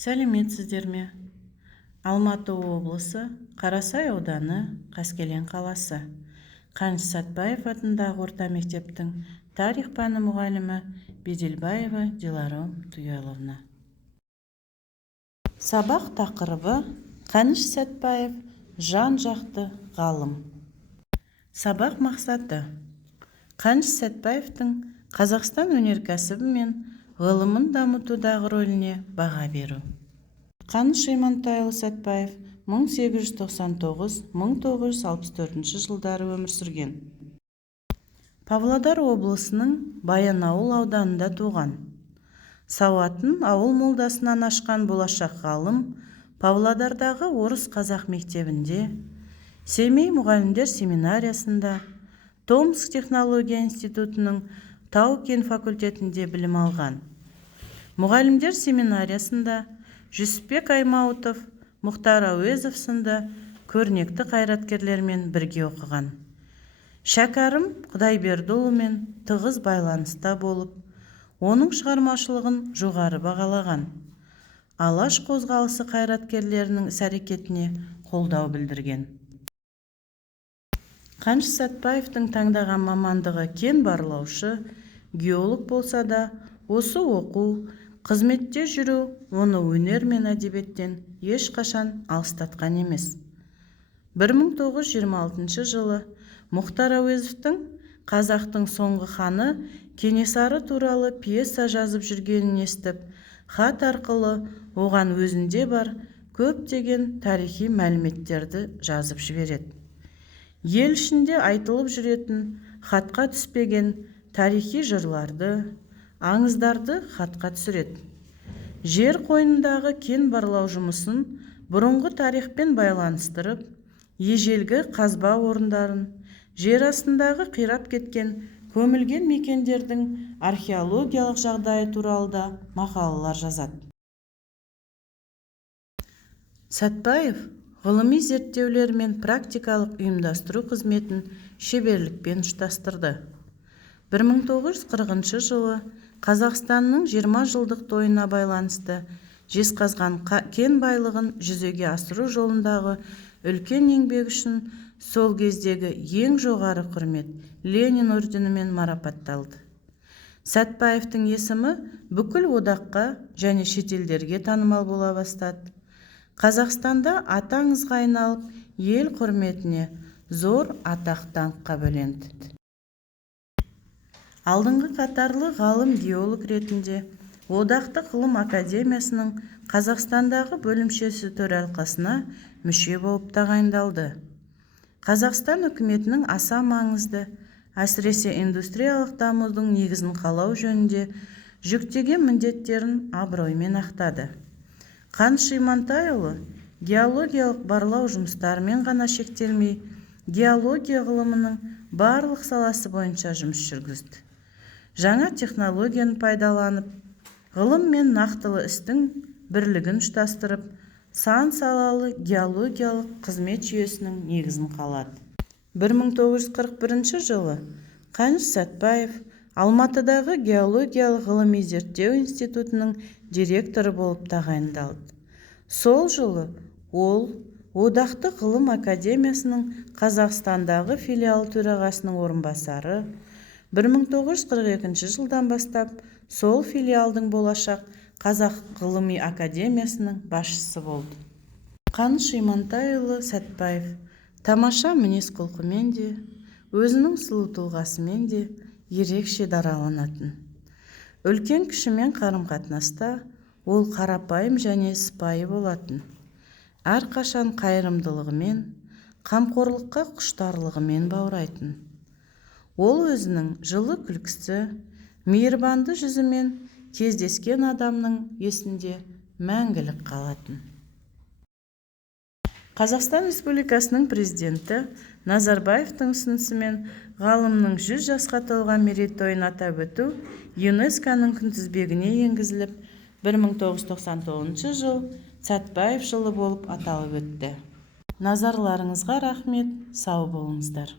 Сәлеметсіздер ме? Алматы облысы, Қарасай ауданы, Қаскелең қаласы. Қаныш Сәтбаев атындағы орта мектептің тарих пәні мұғалімі Беделбаева Диларом Туяловна. Сабақ тақырыбы Қаныш Сәтбаев жан-жақты ғалым. Сабақ мақсаты: Қаныш Сәтбаевтың Қазақстан өнеркәсібі мен ғылымын дамытудағы рөліне баға беру. Қаныш Имантайұлы Сәтбаев 1899-1964 жылдары өмір сүрген. Павлодар облысының Баянауыл ауданында туған. Сауатын ауыл молдасынан ашқан болашақ ғалым Павлодардағы орыс қазақ мектебінде, Семей мұғалімдер семинариясында, Томск технология институтының Тау-кен факультетінде білім алған. Мұғалімдер семинариясында Жүсіпбек Аймауытов, Мұхтар Әуезов сынды көрнекті қайраткерлермен бірге оқыған. Шәкәрім Құдайбердіұлымен тығыз байланыста болып, оның шығармашылығын жоғары бағалаған. Алаш қозғалысы қайраткерлерінің іс-әрекетіне қолдау білдірген. Қаныш Сәтбаевтың таңдаған мамандығы кен барлаушы, геолог болса да, осы оқу, қызметте жүру оны өнер мен әдебиеттен ешқашан алыстатқан емес. 1926 жылы Мұхтар Әуезовтің «Қазақтың соңғы ханы» Кенесары туралы пьеса жазып жүргенін естіп, хат арқылы оған өзінде бар көптеген тарихи мәліметтерді жазып жібереді. Ел ішінде айтылып жүретін, хатқа түспеген тарихи жырларды, аңыздарды хатқа түсіреді. Жер қойнындағы кен барлау жұмысын бұрынғы тарихпен байланыстырып, ежелгі қазба орындарын, жер астындағы қирап кеткен көмілген мекендердің археологиялық жағдайы туралы да мақалалар жазады. Сәтбаев ғылыми зерттеулер мен практикалық ұйымдастыру қызметін шеберлікпен ұштастырды. 1940 жылы Қазақстанның 20 жылдық тойына байланысты Жезқазған кен байлығын жүзеге асыру жолындағы үлкен еңбегі үшін сол кездегі ең жоғары құрмет Ленин орденімен марапатталды. Сәтбаевтың есімі бүкіл одаққа және шетелдерге танымал бола бастады. Қазақстанда аты аңызға айналып, ел құрметіне зор атақ-даңққа бөленді. Алдыңғы қатарлы ғалым геолог ретінде Одақтық ғылым академиясының Қазақстандағы бөлімшесі төралқасына мүше болып тағайындалды. Қазақстан үкіметінің аса маңызды, әсіресе индустриялық дамудың негізін қалау жөнінде жүктеген міндеттерін абыроймен ақтады. Қаныш Имантайұлы геологиялық барлау жұмыстарымен ғана шектелмей, геология ғылымының барлық саласы бойынша жұмыс жүргізді. Жаңа технологияны пайдаланып, ғылым мен нақтылы істің бірлігін ұштастырып, сан салалы геологиялық қызмет жүйесінің негізін қалады. 1941 жылы Қаныш Сәтбаев Алматыдағы геологиялық ғылыми зерттеу институтының директоры болып тағайындалды. Сол жылы ол Одақтық ғылым академиясының Қазақстандағы филиалы төрағасының орынбасары, 1942 жылдан бастап сол филиалдың болашақ Қазақ ғылыми академиясының басшысы болды. Қаныш Имантайұлы Сәтбаев тамаша мінез-құлқымен де, өзінің сұлу тұлғасымен де ерекше дараланатын. Үлкен кішімен қарым-қатынаста ол қарапайым және сыпайы болатын. Әрқашан қайырымдылығымен, қамқорлыққа құштарлығымен баурайтын. Ол өзінің жылы күлкісі, мейірбанды жүзімен кездескен адамның есінде мәңгілік қалатын. Қазақстан Республикасының президенті Назарбаевтың ұсынысымен ғалымның 100 жасқа толған мерейтойын атап өту ЮНЕСКО-ның күнтізбегіне енгізіліп, 1999 жыл Сәтбаев жылы болып аталып өтті. Назарларыңызға рахмет, сау болыңыздар.